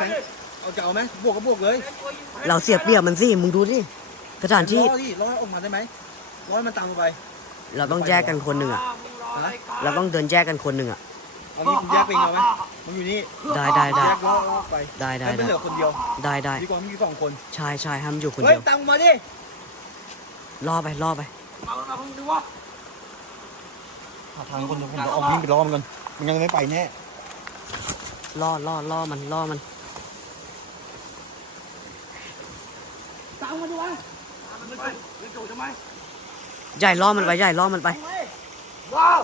แฟงเอาจะเอาไหมบวกก็บวกเลยเราเสียเปรียบมันสิ มึงดูสิสถานที่ร้อยที่ร้อยออกมาได้ไหมร้อยมันตามลงไป เราต้องแยกกันคนหนึ่งอะฮะเราต้องเดินแยกกันคนหนึ่งอะเอางี้มึงแยกไปเองเอาไหมมึงอยู่นี่ได้ได้ได้แยกล้อล้อไปได้ได้ให้มันได้เหลือคนเดียวได้ได้ดีกว่ามึงมีสองคนใช่ใช่ห้ามอยู่คนเฮ้ยเดียวตังค์มาดิล่อไปล่อไปหาทางคนเดียวผมจะเอาวิ่งไปล้อมันกันมันยังไม่ไปแน่ล่อล่อล่อมันล่อมัน ตังค์มาดิวะใหญ่ล่อมันไปใหญ่ล่อมันไปว้าว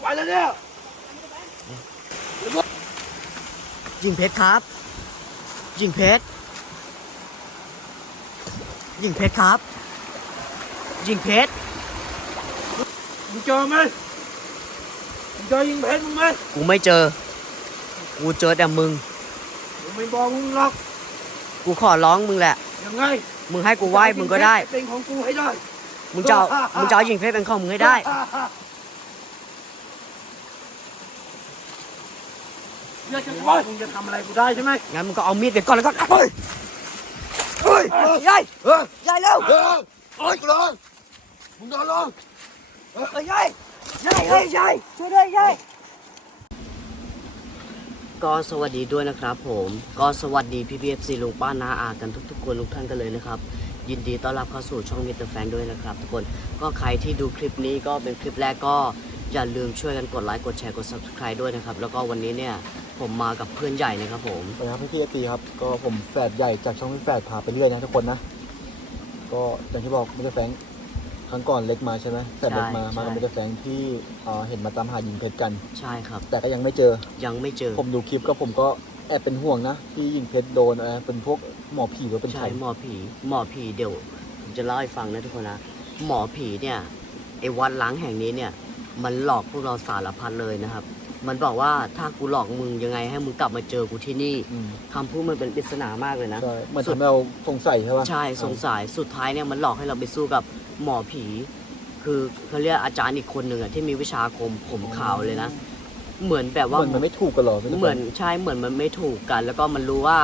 ไปแล้วเนี่ยยิงเพชรครับ ยิงเพชรยิงเพชรครับ ยิงเพชรมึงเจอไหมมึงเจอยิงเพชรมึงไหมกูไม่เจอ กูเจอแต่มึงมึงไม่บอกมึงหรอก กูขอร้องมึงแหละ ยังไงมึงให้กูไหว้มึงก็ได้ เป็นของกูให้ได้ มึงจะเอามึงจะเอายิงเพชรเป็นของมึงให้ได้ อยากจะว่ามึงจะทำอะไรกูได้ใช่ไหมงั้นมึงก็เอามีดไปก่อนแล้วก็เฮ้ยเฮ้ยใหญ่เฮ้ยใหญ่เร็วเฮ้ยเฮ้ยกูเลยมึงนอนลงเฮ้ยใหญ่ใหญ่เฮ้ยใหญ่ช่วยด้วยใหญ่ ก็สวัสดีด้วยนะครับผมก็สวัสดีพี่พีเอฟซีลุงป้านาอากันทุกๆคนทุกท่านกันเลยนะครับ ยินดีต้อนรับเข้าสู่ช่องมิสเตอร์แฟนด้วยนะครับ ทุกคนก็ใครที่ดูคลิปนี้ก็เป็นคลิปแรกก็อย่าลืมช่วยกันกดไลค์กดแชร์กด subscribe ด้วยนะครับ แล้วก็วันนี้เนี่ยผมมากับเพื่อนใหญ่นะครับผมสวัสดีครับพี่พีเอตีครับก็ผมแฝดใหญ่จากช่องพี่แฝดพาไปเรื่อยนะทุกคนนะก็อย่างที่บอกมิสเตอร์แฟรง ค์ครั้งก่อนเล็กมาใช่ไหมแฝดเล็กมาใช่ มากับใช่มิสเตอร์แฟรงค์ที่เอ่อเห็นมาตามหายิงเพชรกัน ใช่ครับ แต่ก็ยังไม่เจอ ยังไม่เจอผมดูคลิปก็ผมก็แอบเป็นห่วงนะที่ยิงเพชรโดนอะไรเป็นพวกหมอผีหรือเป็นใคใช่รหมอผี หมอผีเดี๋ยวผมจะเล่าให้ฟังนะทุกคนนะ หมอผีเนี่ยไอ้วัดล้างแห่งนี้เนี่ย มันหลอกพวกเราสารพัดเลยนะครับ มันบอกว่าถ้ากูหลอกมึงยังไงให้มึงกลับมาเจอกูที่นี่อืม คำพูดมันเป็นปริศนามากเลยนะ ใช่เหมือนสุดทำให้เราสงสัยใช่ปะใช่สงสัยสุดท้ายเนี่ยมันหลอกให้เราไปสู้กับ หมอผี คือเขาเรียกอาจารย์อีกคนหนึ่งอะที่มีวิชาอาคมผมขาวเลยนะ เหมือนแบบเหว่ามือนมันไม่ถูกกันหรอ Mr. เหมือน Frank ใช่เหมือนมันไม่ถูกกัน แล้วก็มันรู้ว่า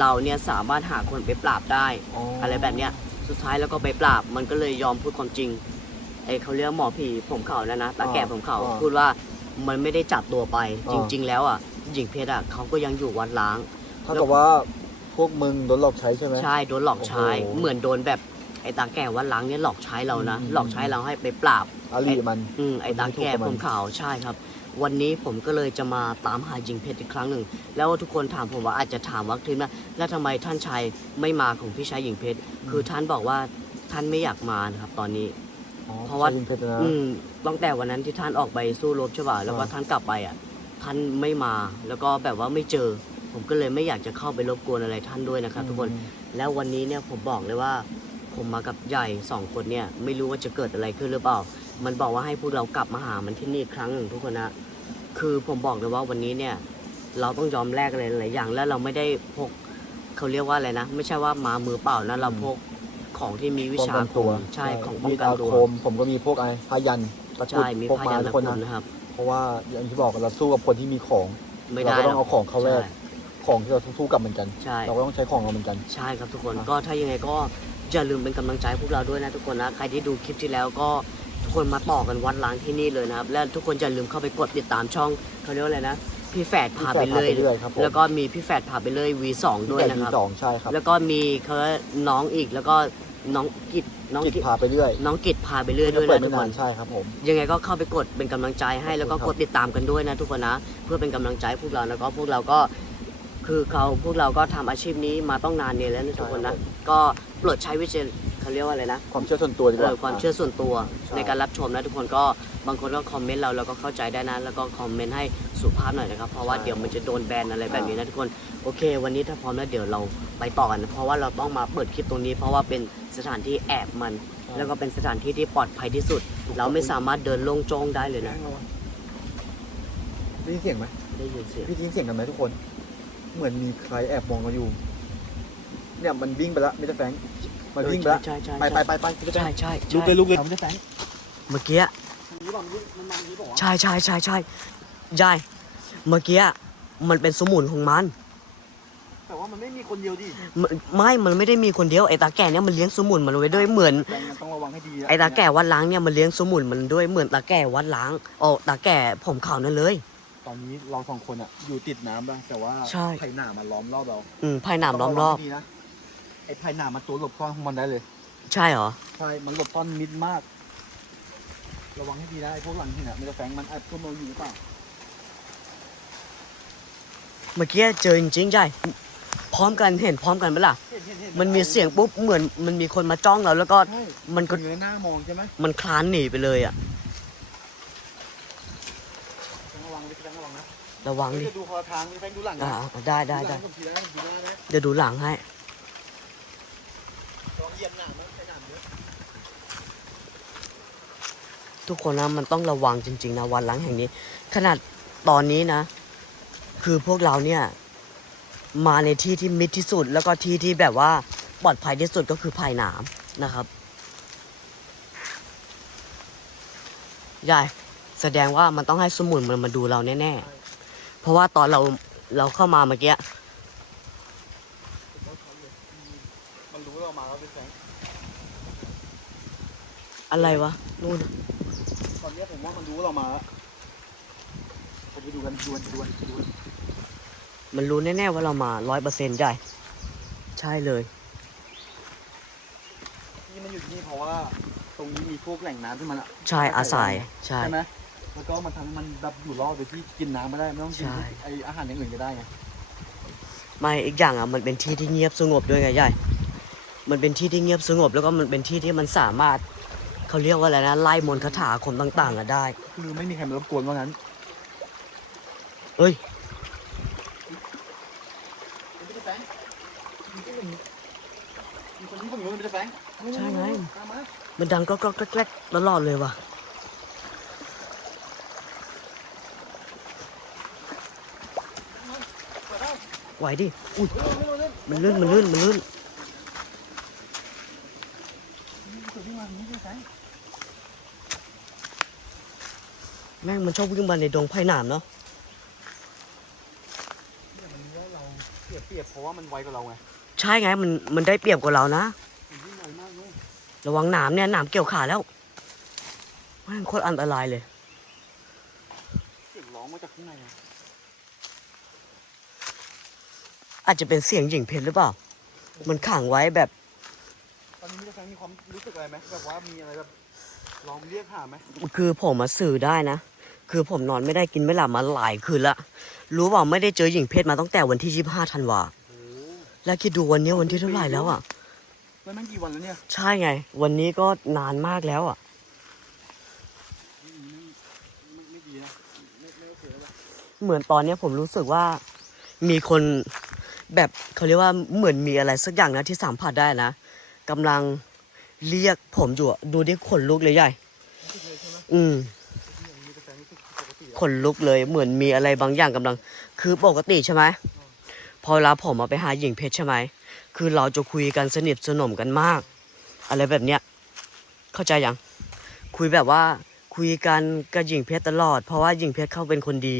เราเนี่ยสามารถหาคนไปปราบได้อ๋อออะไรแบบเนี้ยสุดท้ายแล้วก็ไปปราบ มันก็เลยยอมพูดความจริงไอ้เขาเรียกหมอผีผมขาวนะนะตาแก่ผมขาวพูดว่ามันไม่ได้จับตัวไป จริง ๆ แล้วอะหญิงเพชรอะเขาก็ยังอยู่วัดล้างเท่ากับว่าพวกมึงโดนหลอกใช้ใช่ไหมใช่โดนหลอกใช้โอ้โหเหมือนโดนแบบ ไอ้ตาแก่วัดล้างเนี่ยหลอกใช้เรานะอืม หลอกใช้เราให้ไปปราบอาลีมัน อืมไอ้ตาแก่มันไม่ถูกกับผมันมขาวใช่ครับ วันนี้ผมก็เลยจะมาตามหาหญิงเพชรอีกครั้งหนึ่ง แล้วทุกคนถามผมว่าอาจจะถามว่าคลิปนะแล้วทำไมท่านชายไม่มาของพี่ชายหญิงเพชรคือท่านบอกว่าท่านไม่อยากมานะครับตอนนี้อ๋อเพราะว่าใช่ยิงเพชรนะ อืมตั้งแต่วันนั้นที่ท่านออกไปสู้รบใช่ป่ะแล้วก็อ่า ท่านกลับไปอะ ท่านไม่มาแล้วก็แบบว่าไม่เจอ ผมก็เลยไม่อยากจะเข้าไปรบกวนอะไรท่านด้วยนะครับทุกคน แล้ววันนี้เนี่ยผมบอกเลยว่า ผมมากับใหญ่สองคนเนี่ยไม่รู้ว่าจะเกิดอะไรขึ้นหรือเปล่า มันบอกว่าให้พวกเรากลับมาหามันที่นี่อีกครั้งหนึ่งทุกคนนะคือผมบอกเลยว่าวันนี้เนี่ยเราต้องยอมแลกอะไรหลายอย่าง แล้วเราไม่ได้พกเขาเรียกว่าอะไรนะ ไม่ใช่ว่ามามือเปล่านะเราพกของที่มีวิป้องชากันอาคตัวมใช่ของป้องมีดกันอาตัว คม ผมก็มีพวกอะไรพายันตะกรุดใช่มีพวกพามายันทุตะกคนคุนะนะครับ เพราะว่าอย่างที่บอกเราสู้กับคนที่มีของ ไม่เราได้ก็ต้องหรเอาของเขาแลกใช่ของที่เราสู้กลับเหมือนกัน ใช่ เราก็ต้องใช้ของเราเหมือนกัน ใช่ครับทุกคนอะก็ถ้ายังไงก็ อย่าลืมเป็นกำลังใจให้พวกเราด้วยนะทุกคนนะ ใครที่ดูคลิปที่แล้วก็ทุกคนมาต่อกันวัดล้างที่นี่เลยนะครับ และทุกคนอย่าลืมเข้าไปกดติดตามช่องเขาเรียกว่าอะไรนะ พี่แฝดพาไปเลยพี่แฝดพาไปเรื่อยครับผม แล้วก็มีพี่แฝดพาไปเลย V2 ด้วยนะครับสองใช่ครับแล้วก็มีเขาน้องอีกแล้วก็น้องกิจน้องกิจกิจพาไปเรื่อยน้องกิจพาไปเรื่อยด้วยเปิดนะไม่ทุกคนานน ใช่ครับผม ยังไงก็เข้าไปกดเป็นกำลังใจให้แล้วก็คกรับดติดตามกันด้วยนะทุกคนนะ เพื่อเป็นกำลังใจให้พวกเราแล้วก็พวกเราก็คือเขาพวกเราก็ทำอาชีพนี้มาต้องนานเนี่ยแล้วนะทุกคนนะก็โปรดใช้วิจารเขาเรียกว่าอะไรนะความเชื่อส่วนตัวดีกเอว่า อความเชื่อส่วนตัวใช่ ในการรับชมนะทุกคนก็บางคนก็คอมเมนต์เราแล้วก็เข้าใจได้นะแล้วก็คอมเมนต์ให้สุภาพหน่อยนะครับเพราะว่าเดี๋ยวมันจะโดนแบนอะไรแบบนี้นะทุกคนโอเค วันนี้ถ้าพร้อมแล้วเดี๋ยวเราไปต่อกันนะเพราะว่าเราต้องมาเปิดคลิปตรงนี้ เพราะว่าเป็นสถานที่แอบมัน แล้วก็เป็นสถานที่ที่ปลอดภัยที่สุด เราไม่สามารถเดินโล่งโจ้งได้เลยนะได้ยินเสียงไหมได้ยินเสียง พี่ได้ยินเสียงกันไหมทุกคน เหมือนมีใครแอบมองเราอยู่ เนี่ยมันวิ่งไปแล้วมิสเตอร์แฟรงค์มันวิ่งไปแล้วใช่ใช่ไปใช่ไปไปไปมิสเตอร์แฟรใช่งค์ใช่ลุกเลยลุกเลยมิสเตอร์แฟรงค์เมื่อกี้ใช่ใช่ใช่ใช่ใช่เมื่อกี้มันเป็นสมุนของมันแต่ว่ามันไม่มีคนเดียวดิไม่ไม่ มันไม่ได้มีคนเดียวไอ้ตาแก่เนี่ยมันเลี้ยงสมุนมันไว้ด้วยเหมือน แฟงมันต้องระวังให้ดีะไอ้ตาแก่วัดล้างเนี่ยมันเลี้ยงสมุนมันด้วยเหมือนตาแก่วัดล้างโอ้ตาแก่ผมขาวนั่นเลย ตอนนี้เราสองคนอะอยู่ติดน้ำนะแต่ว่าใช่ ไผ่หนามันล้อมรอบเราอืมภายหนามล้อมรอบ ต้งะวังให้ดีนะ ไอ้ไผ่หนามันตัวหลบซ่อนของมันได้เลย ใช่เหรอ ใช่ มันหลบซ่อนมิดมาก ระวังให้ดีนะไอ้พวกหลังหินอะมันจะแฝงมันอาจก็มองอยู่หรือเปล่าเมื่อกี้เจอจริงๆใช่ พร้อมกันเห็นพร้อมกันไหมล่ะ เห็นเห็นเห็นมันมีเสียงปุ๊บเหมือนมันมีคนมาจ้องเราแล้วก็ใช่มันก็อยู่ในหน้ามองใช่ไหมมันคลานหนีไปเลยอะ ต้องระวังไว้ต้องระวังนะระวังดิจะดูคอทางมีแฟงดูหลังอ่านะได้ได้หลัได้งผมทีได้ผมทีได้นะเดี๋ยวดูหลังให้ ทุกคนนะมันต้องระวังจริง ๆ นะวันหลังแห่งนี้ ขนาดตอนนี้นะ คือพวกเราเนี่ย มาในที่ที่มิดที่สุด แล้วก็ที่ที่แบบว่าปลอดภัยที่สุดก็คือภายหนามนะครับยายแสดงว่ามันต้องให้สมุนมันมาดูเราแน่ๆ เพราะว่าตอนเราเราเข้ามาเมื่อกี้ ผมว่าเขาเลยมันรู้เรามาแล้วเป็นแฟง อะไรวะนู่นน่ะตอนเนี้ยผมว่ามันรู้เรามาแล้วผมไปดูกันดูกันดูกันดูกันมันรู้แน่ ๆ ว่าเรามาร้อยเปอร์เซ็นต์ใช่ใช่เลยที่มันอยู่ที่นี่เพราะว่า ตรงนี้มีพวกแหล่งน้ำที่มันอะใช่อาศัยใช่ใช่ไหมแล้วก็มันทำให้มันแบบอยู่รอดโดยที่กินน้ำไม่ได้ไม่ต้องกินใช่ไออาหารอย่างอื่นก็ได้ไงไม่อีกอย่างอะมันเป็นที่ที่เงียบสงบด้วยไงใหญ่ มันเป็นที่ที่เงียบสงบแล้วก็มันเป็นที่ที่มันสามารถ เขาเรียกว่าอะไรนะไล่มนต์คาถาคนต่างๆอะได้ คือไม่มีใครมารบกวนว่างั้นเอ้ย มันจะแฟงมีคนหนึ่งมีคนที่ผมอยู่มันจะแฟงใช่ไง ตามมามันดังก็ก็แกล้กๆตลอดเลยว่ะ เปิดได้ไหวดิ อุ้ยเออไม่ต้องเล่นมันลื่น มันลื่น มันลื่น เปิดวิ่งมาไม่ใช่แฟง แม่งมันชอบวิ่งมาในดงไผ่หนามเนาะเนี่ยมันว่าเราเปรียบเปรียบเพราะว่ามันไวกว่าเราไงใช่ไงมันมันได้เปรียบกว่าเรานะ มันวิ่งไวมากเลยระวังหนามเนี่ยหนามเกี่ยวขาแล้วแม่งโคตรอันตรายเลย เสียงร้องมาจากข้างในอะอาจจะเป็นเสียงหญิงเพชรหรือเปล่า มันขังไว้แบบตอนนี้มิสเตอร์แฟงมีความรู้สึกอะไรไหมแบบว่ามีอะไรแบบลองเรียกหาไหม คือผมมาสื่อได้นะ คือผมนอนไม่ได้กินไม่หลับมาหลายคืนละ รู้ว่าไม่ได้เจอหญิงเพศมาตั้งแต่วันที่ 25ธันวาโอ้โหแล้วคิดดูวันนี้วันที่เท่าไหร่แล้วอะแล้วแม่งกี่วันแล้วเนี่ย ใช่ไง วันนี้ก็นานมากแล้วอะไม่ไม่ไม่ดีนะไม่ไม่โอเคแล้วเหมือนตอนเนี้ยผมรู้สึกว่ามีคนแบบเขาเรียกว่าเหมือนมีอะไรสักอย่างนะที่สัมผัสได้นะกำลังเรียกผมอยู่อะดูดิขนลุกเลยใหญ่รู้สึกเลยใช่ไหมอืม ขนลุกเลยเหมือนมีอะไรบางอย่างกำลัง คือปกติใช่ไหมพอเวลาผมมาไปหาหญิงเพชรใช่ไหมคือเราจะคุยกันสนิทสนมกันมาก อะไรแบบเนี้ยเข้าใจยังคุยแบบว่าคุยกันกับหญิงเพชรตลอด เพราะว่าหญิงเพชรเขาเป็นคนดี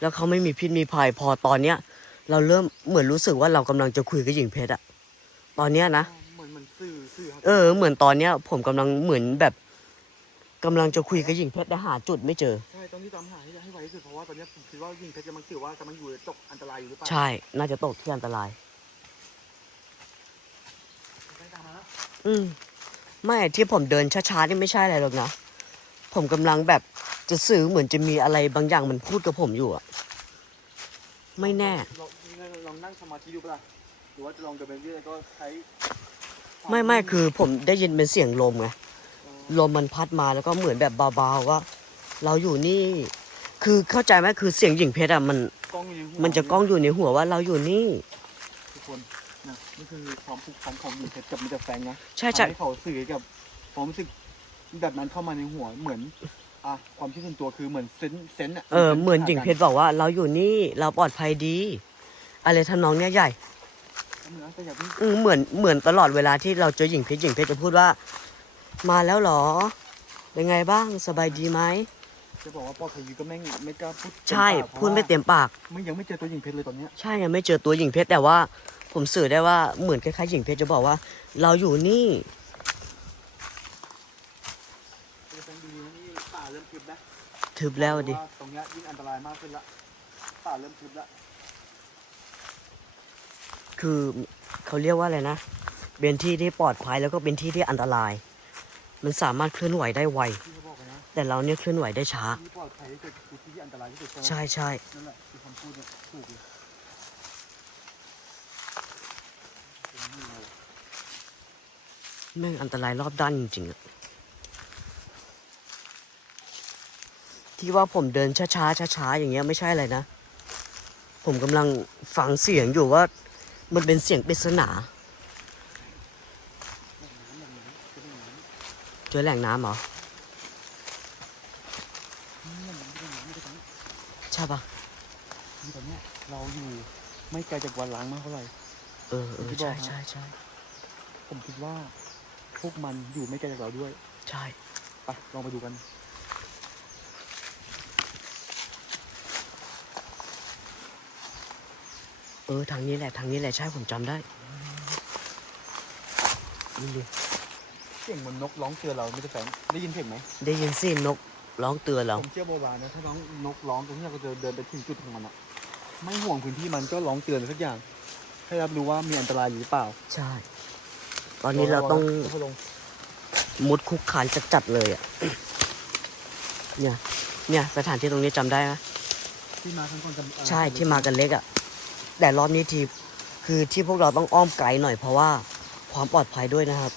แล้วเขาไม่มีพิษมีภัยพอตอนเนี้ย เราเริ่มเหมือนรู้สึกว่าเรากำลังจะคุยกับหญิงเพชรอะตอนเนี้ยนะเหมือนเหมือนสื่อสื่อครับเออเหมือนตอนเนี้ย ผมกำลังเหมือนแบบ กำลังจะคุยกับหญิงเพชรแต่หาจุดไม่เจอ ใช่ตอนที่ตามหาให้ให้ไวที่สุดเพราะว่าตอนเนี้ยผมคิดว่ายิงเพชรกำลังสื่อว่ากำลังอยู่ในตกอันตรายอยู่หรือเปล่าใช่ น่าจะตกที่อันตรายแฟนตามมาแล้วอืม ไม่ที่ผมเดินช้าๆนี่ไม่ใช่อะไรหรอกนะ ผมกำลังแบบจะสื่อเหมือนจะมีอะไรบางอย่างมันพูดกับผมอยู่อะไม่แน่ เราลองนั่งสมาธิดูเปะล่าหรือว่าจะลองเดินไปเรื่อยๆก็ใช้ไม่ไม่คือผมได้ยินเป็นเสียงลมไง ลมมันพัดมาแล้วก็เหมือนแบบเบาๆว่า เราอยู่นี่ คือเข้าใจไหมคือเสียงหญิงเพชรอะมัน กล้องอยู่ในหัวมันจะก้องอยู่ในหัวว่าเราอยู่นี่ ทุกคนนะนี่คือความผูกพันของยิงเพชรกับมิสเตอร์แฟงนะใช่ใช่ทำให้เขาสื่อกับความรู้สึกแบบนั้นเข้ามาในหัวเหมือนอะความคิดส่วนตัวคือเหมือนเซนส์เซนส์อะเออเหมือนหญิงเพชรบอกว่า เราอยู่นี่เราปลอดภัยดี อะไรทำนองเนี้ยใหญ่ เหมือนแต่อย่าเพิ่งอืมเหมือนเหมือนตลอดเวลาที่เราเจอหญิงเพชรหญิงเพชรจะพูดว่า มาแล้วเหรอ เป็นไงบ้างสบายดีไหมจะบอกว่าปลอดภัยอยู่ก็แม่งไม่กล้าพูดใช่เต็มปากพูดไม่เต็มปาก ไม่ยังไม่เจอตัวหญิงเพชรเลยตอนเนี้ยใช่ไงไม่เจอตัวหญิงเพชรแต่ว่า ผมสื่อได้ว่าเหมือนคล้ายๆหญิงเพชรจะบอกว่า เราอยู่นี่จะแสงดีนะนี่ป่าเริ่มทึบนะทึบแล้วดิาตรงเนี้ยยิ่งอันตรายมากขึ้นละป่าเริ่มทึบละคือเขาเรียกว่าอะไรนะเป็นที่ที่ปลอดภัยแล้วก็เป็นที่ที่อันตราย มันสามารถเคลื่อนไหวได้ไวที่เขาบอกกันนะแต่เราเนี่ยเคลื่อนไหวได้ช้า ที่ปลอดภัยที่สุดคือที่ที่อันตรายที่สุดใช่ไหมใช่ใช่นั่นแหละคือคำพูดเนี่ยถูกเลยเป็นนี่เลยแม่งอันตรายรอบด้านจริงๆอะที่ว่าผมเดินช้าๆช้าๆอย่างเงี้ยไม่ใช่อะไรนะ ผมกำลังฟังเสียงอยู่ว่า มันเป็นเสียงปริศนา เจอแหล่งน้ำเหรอ ใช่ปะที่ตอนเนี้ยเราอยู่ไม่ไกลจากวันล้างมากเท่าไหร่ เออเออที่บอใช่กนะใช่ใช่ผมคิดว่า พวกมันอยู่ไม่ไกลจากเราด้วย ใช่ไปลองไปดูกัน เออทางนี้แหละทางนี้แหละใช่ผมจำได้นี่ดิ เสียงเหมันนกร้องเตือนเราไม่ได้แฝงได้ยินเสียงไหมได้ยินเสียงนกร้องเตือนเราผมเชื่อโบราณนะถ้าร้องนกร้องตรงนี้เราก็จะเดินไปถึงจุดของมันอะไม่ห่วงพื้นที่มันก็ร้องเตือนอะไรสักอย่าง ให้รับรู้ว่ามีอันตรายอยู่หรือเปล่าใช่ ตอนนี้เราต้องค่อยลงมุดคุกคานจัดๆเลยอะ เนี่ย เนี่ยสถานที่ตรงนี้จำได้ไหมที่มาครั้งก่อนจำใช่ที่มากันเล็กอะ แต่รอบนี้ทีคือที่พวกเราต้องอ้อมไกลหน่อยเพราะว่าความปลอดภัยด้วยนะครับ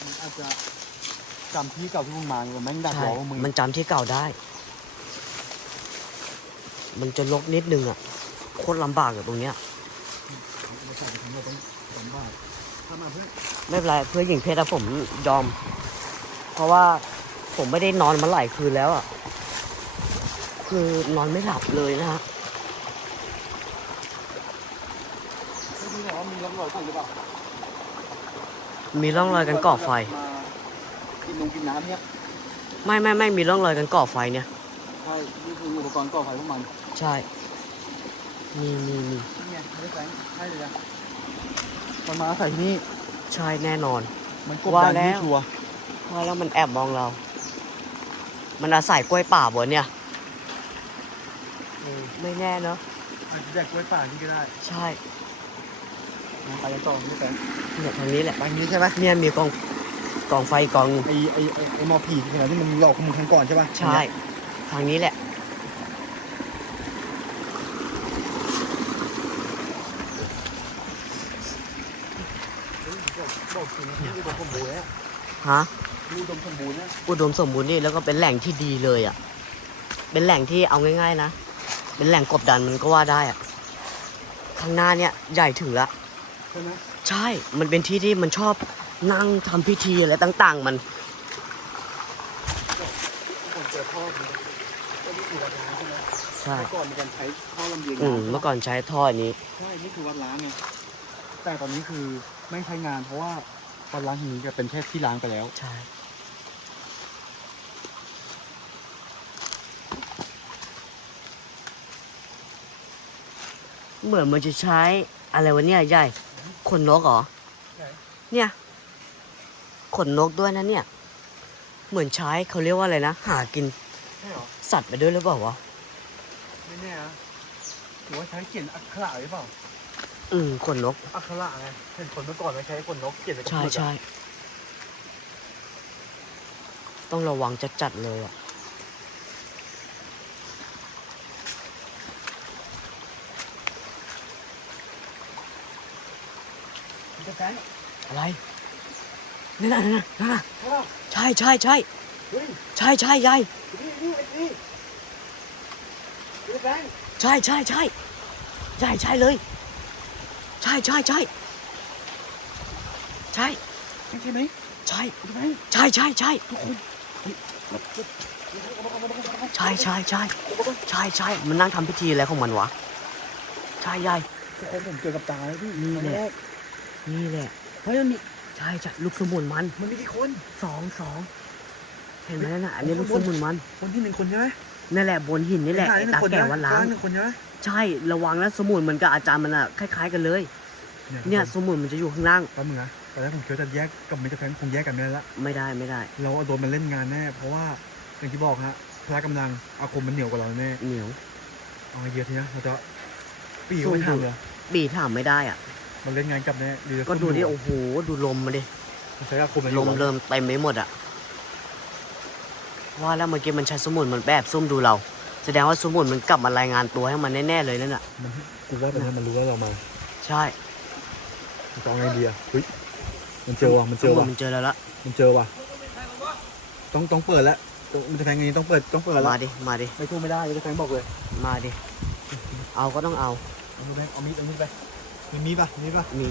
มัน อาจจะจำที่เก่าที่มึงมาเนี่ยมันแม่งดักใช่รอว่ามึงมันจำที่เก่าได้ มันจะลกนิดนึงอะ โคตรลำบากอะตรงเนี้ยมาใส่ทั้งเราต้องลำบากถ้ามาเพื่อนไม่เป็นไรเพื่อหญิงเพชรอะผมยอม เพราะว่าผมไม่ได้นอนมาหลายคืนแล้วอะคือนอนไม่หลับเลยนะฮะไม่รู้ว่ามีร่องรอยก่อนหรือเปล่า มีร่องรอยกันก่อไฟมากินนงกินน้ำเนี่ยไม่ไม่ไม่มีร่องรอยกันก่อไฟเนี่ย ใช่นี่คืออุปกรณ์ก่อไฟพวกมันใช่นี่นี่นี่นี่ไงไม่ได้แฝงใช่เลยนะมันมาอาศัยที่นี่ใช่แน่นอน มันกบว่าดานแล้ว ที่ชัวร์ว่าแล้วมันแอบมองเรา มันอาศัยกล้วยป่าบนเนี่ยเออไม่แน่เนาะอาจจะแดกกล้วยป่าที่ก็ได้ ใช่ ไปกันต่อไม่แฝงเนี่ยทางนี้แหละไปนี้ใช่ไหมเนี่ยมีกองกองไฟกอง ไอไอไอ้ไอหมอผีที่ไหนที่มันหลอกมึงครั้งก่อนใช่ปะใช่ ทางนี้แหละ บอกจริงที่อุดมสมบูรณ์เนี่ยฮะ อุดมสมบูรณ์เนี่ยอุดมสมบูรณ์นี่แล้วก็เป็นแหล่งที่ดีเลยอะ เป็นแหล่งที่เอาง่าย ๆ นะ เป็นแหล่งกบดันมันก็ว่าได้อะ ข้างหน้าเนี่ยใหญ่ถึงละ ใช่ไหมใช่ มันเป็นที่ที่มันชอบนั่งทำพิธีอะไรต่าง ๆ มันคนเจอท่อมันก็นี่คือวัดล้างใช่ไหมใช่ เมื่อก่อนมีการใช้ท่อลำเลียงอืม น้ำเมื่อก่อนใช้ท่ออันนี้ ใช่นี่คือวัดล้างไงแต่ตอนนี้คือไม่ใช้งาน เพราะว่าวัดล้างแห่งนี้จะเป็นแค่ที่ล้างไปแล้ว ใช่ เหมือนมันจะใช้อะไรวะเนี่ยใหญ่ ขนนกเหรอไหนเนี่ย ขนนกด้วยนะเนี่ย เหมือนใช้เขาเรียกว่าอะไรนะ หากินใช่เหรอสัตว์ไปด้วยหรือเปล่าวะ ไม่แน่นะหรือว่าใช้เขียนอักขระหรือเปล่า อืมขนนก อักขระไงเห็นคนเมื่อก่อนไม่ใช้คนนกเขียนเป็นใช่หมึกอะใช่ ต้องระวังจัดๆเลยอะ จะแฟนอะไรนั่นน่ะนั่นน่ะนั่นน่ะใช่ป่ะใช่ใช่ใช่เฮ้ยใช่ใช่ใหญ่นี่นี่ไอ้นี่มันจะแฟนใช่ใช่ใช่ใช่ใช่เลย ใช่ใช่ใช่ใช่ไม่ใช่ไหมใช่มันจะแฟนใช่ใช่ใช่ทุกคนใช่ใช่ใช่ใช่ใช่มันนั่งทำพิธีอะไรของมันวะ ใช่ใหญ่ทุกคนผมเจอกับตาแล้วพี่นี่ครั้งแหละแรก นี่แหละเฮ้ยมันมีใช่ใช่ลูกสมุนมัน มันมีกี่คนสองสองเห็นไหมนั่นน่ะอันนี้ลูกสมุนมัน คนที่หนึ่งคนใช่ไหมนั่นแหละบนหินนี่แหละถ่ายไอ้หนึ่ตางคนแก่ใช่ไหมวันล้างหนึ่งคนใช่ไหมใช่ระวังนะสมุนมันกับอาจารย์มันอะคล้าย ๆ กันเลย เนี่ยสมุนมันจะอยู่ข้างล่างแป๊บนึงนะตอนแรกผมคิดว่าจะแยกกับมิสเตอร์แฟรงค์คงแยกกันไม่ได้ละไม่ได้ไม่ได้ เราโดนมันเล่นงานแน่เพราะว่าอย่างที่บอกฮะพละกำลังอาคมมันเหนียวกว่าเราแน่เหนียวเอาไอเดียทีนะเราจะปีกไม่ทันเลยบีถามไม่ได้อะ มันเล่นงานกลับแน่ดีเลยก็ดูดิโอ้โหดูลมมาดิมันใช้อาคมมันลมเริ่มเต็มไปหมดอะว่าแล้วเมื่อกี้มันใช้สมุนมันแบบซุ่มดูเรา แสดงว่าสมุนมันกลับมารายงานตัวให้มันแน่ๆเลยนั่นน่ะมันกูว่าเป็นให้มันรู้ว่าเรามา ใช่มันจะเอาไงดีอะเฮ้ยมันเจอว่ะมันสเจอมุนว่ะมันเจอแล้วละมันเจอว่ะต้องต้องเปิดแล้วต้องมิสเตอร์แฟรงค์อันนี้ต้องเปิดต้องเปิดแล้วมาดิมาดิไม่พูดไม่ได้มิสเตอร์แฟรงค์บอกเลย มาดิเอาก็ต้องเอาเอามีดไปเอามีดเอามีดไป มีมีดป่ะมีมีดป่ะมี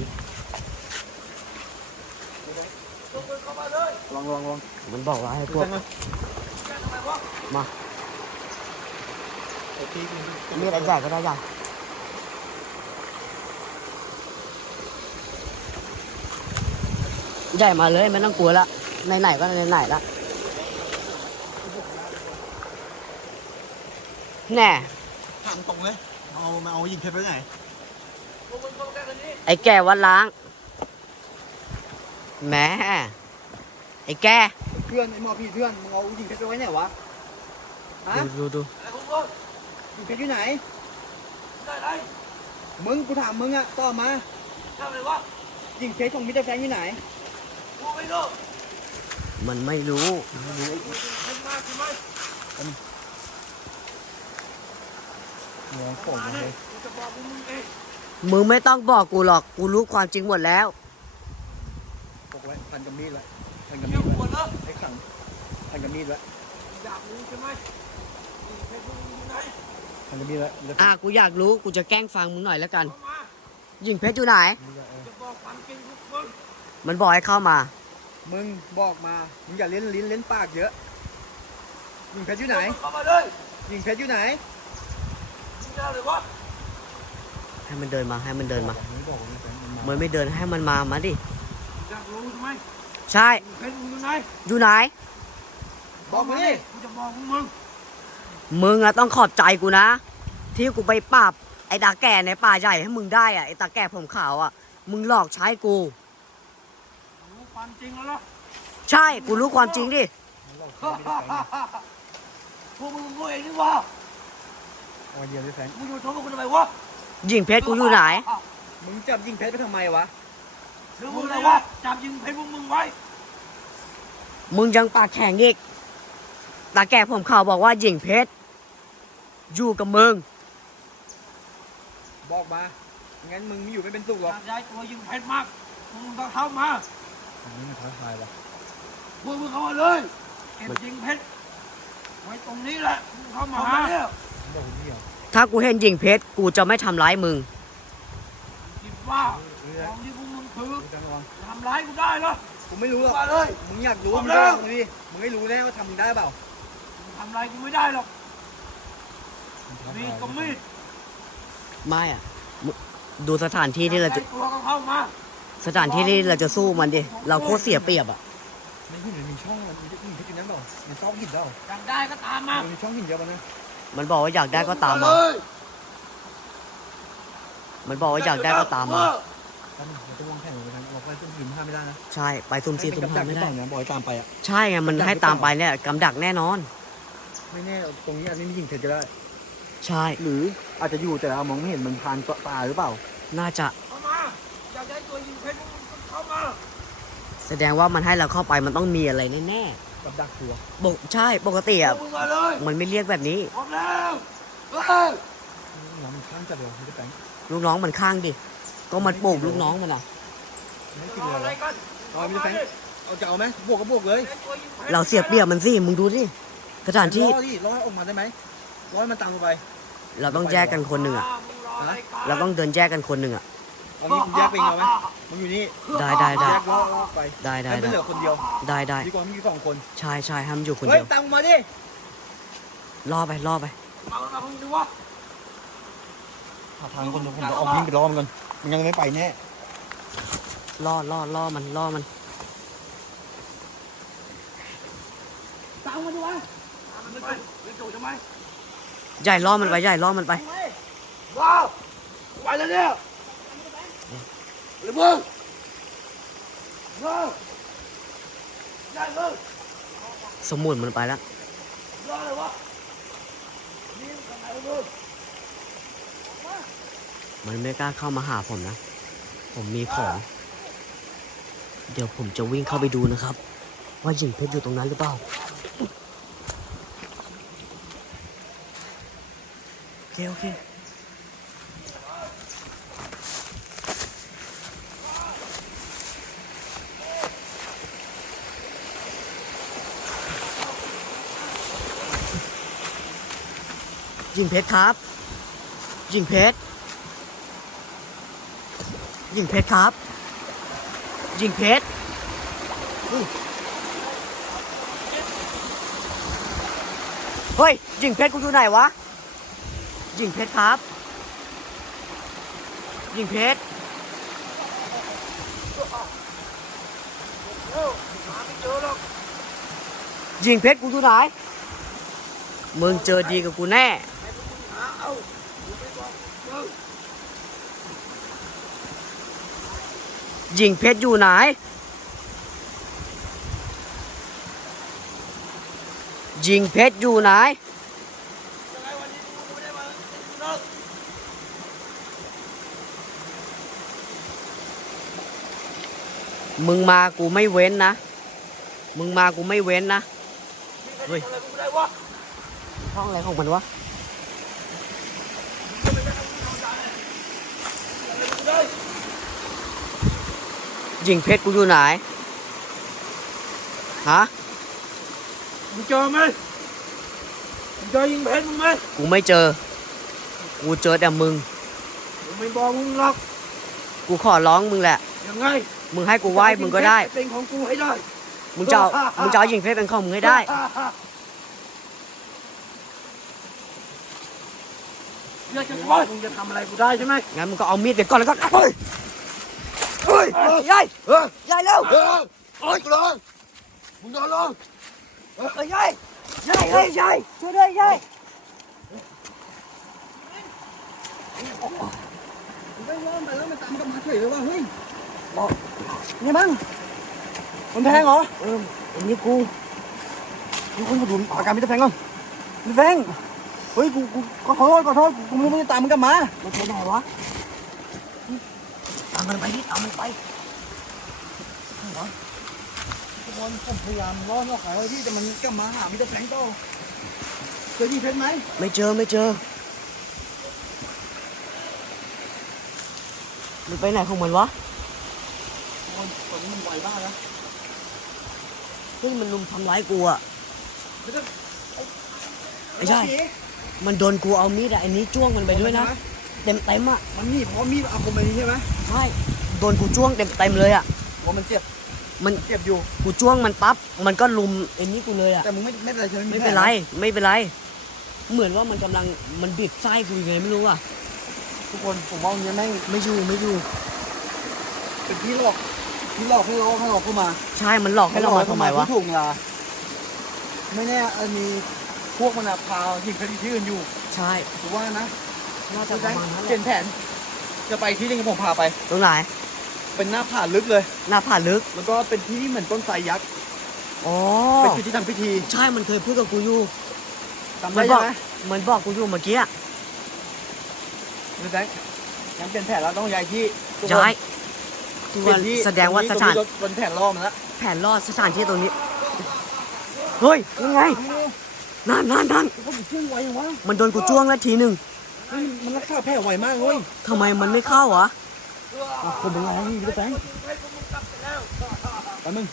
ลองลองลองมันบอกว่าให้พวกมาโอเคมีดอันใหญ่ก็ได้ยังใหญ่มาเลยไม่ต้องกลัวละไหนๆก็ไหนๆละแน่ถามตรงเลยเอามาเอายิงเพชรไปไหน ไอ้แกวัดล้างแหม่ไอ้แกเพื่อนไอ้หมอพี่เพื่อนมึงเอายิงเพชรไปไว้ไหนวะฮะดูดูดูยิงเพชรอยู่ไหนได้ไรมึงกูถามมึงอะตอบมาทำอะไรวะยิงเพชรของมิสเตอร์แฟรงค์อยู่ไหนกูไม่รู้มันไม่รู้เป็นมาใช่ไหมมองของมาเลเนี่ยยกูจะบอกมึงเอง มึงไม่ต้องบอกกูหรอก กูรู้ความจริงหมดแล้วปกไว้พันกับมีดไว้พันกับมีเที่ยวดหัวไว้เนอะไอ้ขังพันกับมีดไว้อยากรู้ใช่ไหมเพชรมึงอยู่ไหนพันกับมีดไว้มิสเตอร์แฟอะรงค์กูอยากรู้กูจะแกล้งฟังมึงหน่อยแล้วกันเข้ามายิงเพชรอยู่ไหนมีดไว้เออจะบอกความจริงทุกคนมันบอกให้เข้ามา มึงบอกมา มึงอย่าเล่นลิ้นเล่นปากเยอะ ยิงเพชรอยู่ไหนเข้ามาเลยยิงเพชรอยู่ไหน ให้มันเดินมาให้มันเดินมาไม่บอกมิสเตอร์แฟรงค์มันไม่เดินให้มันมามาดิอยากรู้ใช่ไหมใช่เพชรมึงอยู่ไหนอยู่ไหน บอกมาดิกูจะบอกมึงมึงอะต้องขอบใจกูนะ ที่กูไปปราบไอ้ตาแก่ในป่าใหญ่ให้มึงได้อะไอ้ตาแก่ผมขาวอะมึงหลอกใช้กูรู้ความจริงแล้วเหรอใช่กูรู้ความจริงดิพวกมึงกูเองนี่วะเอาเดียวมิสเตอร์แฟรงค์มึงอยู่ชมกูทำไมวะ ยิงเพชรกูอยู่ไหนมึงจับยิงเพชรไปทำไมวะหรือมึงอะไรวะจับยิงเพชรพวกมึงไว้ มึงยังปากแข็งอีกตาแก่ผมขาวบอกว่ายิงเพชรอยู่กับมึง บอกมา งั้นมึงไม่อยู่ไม่เป็นสุขหรออกยากย้ายตัวยิงเพชรมาก มึงต้องเข้ามาอันนี้มันท้าทายวะพวกมึงเข้ามาเลยเก็บยิงเพชรไว้ตรงนี้แหละมึงเข้ามาหาเนี่ยมึงบอกผมเดียว ถ้ากูเห็นยิงเพชรกูจะไม่ทำร้ายมึง คิดว่าเออของที่พวกมึงถือมึงจังระวังทำร้ายกูได้เหรอกูไม่รู้หรอกมาเลยมึงอยากรู้เอามึงแล้ก็วลองดิมึงไม่รู้แน่ว่าทำมึงได้เปล่ามึงทำร้ายกูไม่ได้หรอกมีดก็มีดไม่อะมึงดูสถานที่ที่เราจะย้ยตัวก็เข้ามา สถานที่ที่เราจะสู้มันดิ เราโคตรเสียเปรียบอะไม่หินมันมีช่องมันมีหินที่อยู่นั้นเปล่ามันซอกหินเปล่าอยากได้ก็ตามมามันมีช่องหินเยอะปะนะ มันบอกว่าอยากได้ก็ตามมาเลยมันบอกว่าอยากได้ก็ตามมา ตอนนี้เราต้องวางแผนกันเราไปซุ่มสี่ห้าไม่ได้นะใช่ ไปซุ่มสี่ซุ่มห้าไม่ได้ นะบอยตามไปอะ ใช่ไง มันให้ตามไปเนี่ยกำดักแน่นอน ไม่แน่ตรงนี้อันนี้มียิงเพชรก็ได้ ใช่ หรืออาจจะอยู่แต่เรามองไม่เห็นมันพานตาหรือเปล่า น่าจะ เข้ามา อยากได้ตัวยิงเพชรพวกมึงก็เข้ามา แสดงว่ามันให้เราเข้าไปมันต้องมีอะไรแน่ กับดักตัวๆปกใช่ปกติพวอะกมึงมาเลยมันไม่เรียกแบบนี้พร้อมแล้วเฮ้ยน้ำมันข้างจัดเลยไม่ได้แปลงลูกน้องมันข้างดิก็มันปลูกลูกน้องมันอะไม่กิรนอเลยอะไรวะกันเอาไม่ได้แปลงเอาจะเอาไหมบวกก็บวกเลยได้ตัวยิงพชเราเสียเปรียบมันสิมึงดูสิสถานที่ร้อยดิร้อยออกมาได้ไหมร้อยมันตามลงไป เราต้องแยกกันคนหนึ่งอะมึงรออะไรกันเราต้องเดินแยกกันคนหนึ่งอะเอางี้ มึงแยกไปเองเอาไหมมึงอยู่นี่ได้ได้ได้แยกล้อออกไปได้ได้ให้มันได้เหลือคนเดียวได้ได้ดีกว่ามีสองคนใช่ใช่ห้ามอยู่คนเฮ้เดียยวตามมาดิล่อไปล่อไปมาแล้วนะพวกมึงดูวะหาทางคนผมจะออกยิงไปล้อมกันมันยังไม่ไปแน่ล่อล่อล่อมันล่อมันตามมันดูวะมันไปมันจู่ทำไมใหญ่ล่อมันไปใหญ่ล่อมันไปว้าวไปแล้วเนี่ย หรือมึงว้าวได้มึงสมุนมันไปแล้วรอเลยวะนี่ทำไมมึงมันไม่กล้าเข้ามาหาผมนะ ผมมีของ เดี๋ยวผมจะวิ่งเข้าไปดูนะครับ ว่าหญิงเพชรอยู่ตรงนั้นหรือเปล่า โอเคโอเค หญิงเพชรครับหญิงเพชรหญิงเพชรครับหญิงเพชรเฮ้ยหญิงเพชรกูอยู่ไหนวะหญิงเพชรครับหญิงเพชรไม่เจอหรอกหญิงเพชรกูอยู่ไหนมึงเจอดีกับกูแน่ หาเอากูไม่บอกมึง หญิงเพชรอยู่ไหน หญิงเพชรอยู่ไหนยังไงวันนี้กูไม่ได้มาเลิกมึงมากูไม่เว้นนะ มึงมากูไม่เว้นนะ เฮ้ยอะไรกูไม่ได้วะห้องอะไรของมันวะ กูได้ หญิงเพชรกูอยู่ไหน ฮะ มึงเจอไหมมึงเจอยิงเพชรมึงไหมกูไม่เจอ กูเจอแต่มึง มึงไม่บอกมึงหรอกกูขอร้องมึงแหละ ยังไงมึงให้กูไหว้มึงก็ได้ เป็นของกูให้ได้มึงจะเอามึงจะเอาหญิงเพชรเป็นของมึงให้ได้เดี๋ยวจะว่ามึงจะทำอะไรกูได้ใช่ไหมงั้นมึงก็เอามีดไปก่อนแล้วก็เฮ้ยเฮ้ ยยายเฮ้ยายเร็วเฮ้ยโอ๊ยกูลงมึงนอนลงเฮ้ยยายยายเฮ้ยยายช่วยด้วยยายไม่ร้อนไปแล้วมันตามกันมาเฉยเลยว่าเฮ้ยบอกไงบ้างมันแพงเหรอเอออันนี้กูมีคนมาดูอาการมิสเตรแพงก่อนมิสเตรแพงเฮ้ยกูกูขอโทษขอโทษกูไม่รู้ตามมันกลับมามันไปไหนวะ ตามันไปดิตามมันไปทุกคนผมพยายามล่อนอกขายไว้พี่แต่มันกลับมาหามิเตอร์แพงโตเจอที่เพชรไหมไม่เจอไม่เจอ มันไปไหนของมันวะทุกคนตอนนี้มันไวมากนะเฮ้ยมันลุมทำร้ายกูอะมิสเตอร์ไม่ใช่ มันโดนกูเอามีดอะอ้นี้จ้วงมันไปด้วยนะ เต็มเต็มๆอะมันนี่เพราะมีดอาคมไปนี้ใช่ไหม ใช่โดนกูจ้วงเต็มเต็มๆเลยอะว่ามันเจ็บมันเจ็บอยู่กูจ้วงมันปั๊บมันก็ลุมไอ้นี้กูเลยอะแต่มึงไม่ไม่เป็นไรใช่ไหมไม่เป็นไรไม่เป็นไร เหมือนว่ามันกำลังมันบีบไส้กูยังไงไม่รู้อะทุกคนผมว่าวันนี้แม่งไม่อยู่ไม่อยู่เป็นพี่หลอกพี่หลอกให้เราให้เราเข้ามา ใช่มันหลอกให้เรามาทำไมวะถูกเวลาไม่แน่อาจมีพวกมันอะพาหญิงคดีที่อื่นอยู่ ใช่ถือว่านะน่าจะประมาณนั้นเปแหลี่ยละนแผน จะไปที่หนึงผมพาไป ตรงไหนเป็นหน้าผาลึกเลย หน้าผาลึกแล้วก็เป็นที่เหมือนต้นไทรยักษ์อ๋อเป็นจุดที่ทำพิธีใช่มันเคยพูดกับกูอยู่จำมัได้นบใช่อกไหมมันบอกกูอยู่เมื่อกี้อะไม่ได้งั้นเปลี่ยนแผนแล้วต้องย้ายที่ทุกคนย้ายคือเปลี่ว่ายนที่แสดงว่าสถานตรงบนแผนล่อมันแล้วแผนรอดสถานที่ตรงนี้เฮ้ยยังไงนั่นนั่นนั่นเขาอยู่เชื่องไวอย่างวะมันโดนกูจ้วงแล้วทีหนึ่ง เฮ้ยมันรักษาแผลไวมากเว้ยทำไมมันไม่เข้าอะคนเป็นไรนี่พี่แฟงแต่มึง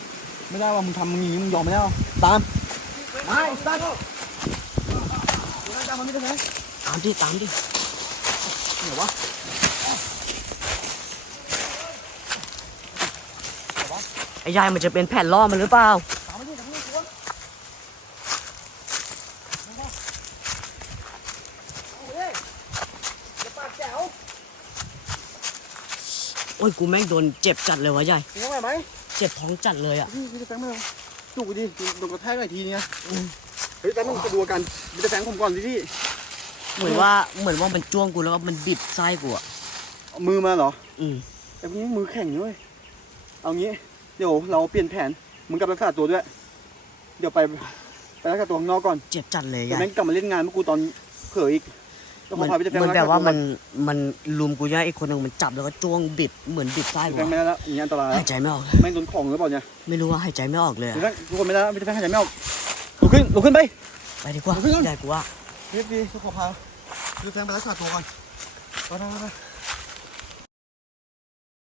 ไม่ได้ว่ามึงทำมึงอย่างนี้มึงยอมไม่ได้หรอตามไม่ตัดตามมันไม่ได้ไหมตามดิตามดิเหนียววะไอ้ยายมันจะเป็นแผ่นล่อมันหรือเปล่า ตามมันดิตามมันดิตัวเอาเว้ยอย่าปากแจ๋ว โอ้ยกูแม่งโดนเจ็บจัดเลยวะยายจริงไหมไหมเจ็บท้องจัดเลยอะพี่พี่จะแฟงไม่เอาจุกดิโดนกระแทกหน่อยทีเนี้ยฮ้ยแต่ต้องดูอากันมิสเตอร์แฟรงค์ผมก่อนพี่พี่เหมือนว่าเหมือนว่ามันจ้วงกูแล้วก็มันบิดไส้กูอะเอามือมาเหรอ อืมไอ้พวกนี้มือแข็งด้วยเอางี้ เดี๋ยวเราเปลี่ยนแผนมึงกลับไปรักษาตัวด้วย เดี๋ยวไปไปรักษาตัวข้างนอกก่อน เจ็บจัดเลยเดี๋ยวยายแม่งกลับมาเล่นงานพวกกูตอนเผลออีก ต้องมันพาพี่แฟงมันรักแบษาบว่าตัวมันมันลุมกูย่าอีกคนหนึ่งมันจับแล้วก็จ้วงบิดเหมือนบิดไส้พี่กูแฟงไม่อะได้แล้วอย่างนี้อันตรายหายใจไม่ออกเลยแม่งโดนของหรือเปล่าเนี่ยไม่รู้ว่าหายใจไม่ออกเลยพี่อะแฟงทุกคนไม่ได้แล้วพี่แฟงหายใจไม่ออกลุกขึ้นลุกขึ้นไป ไปดีกว่าเอาขึ้นก่อนยายกูว่า พี่พี่ขอพาพี่แฟงไปรักษาตัวก่อนไปไปไป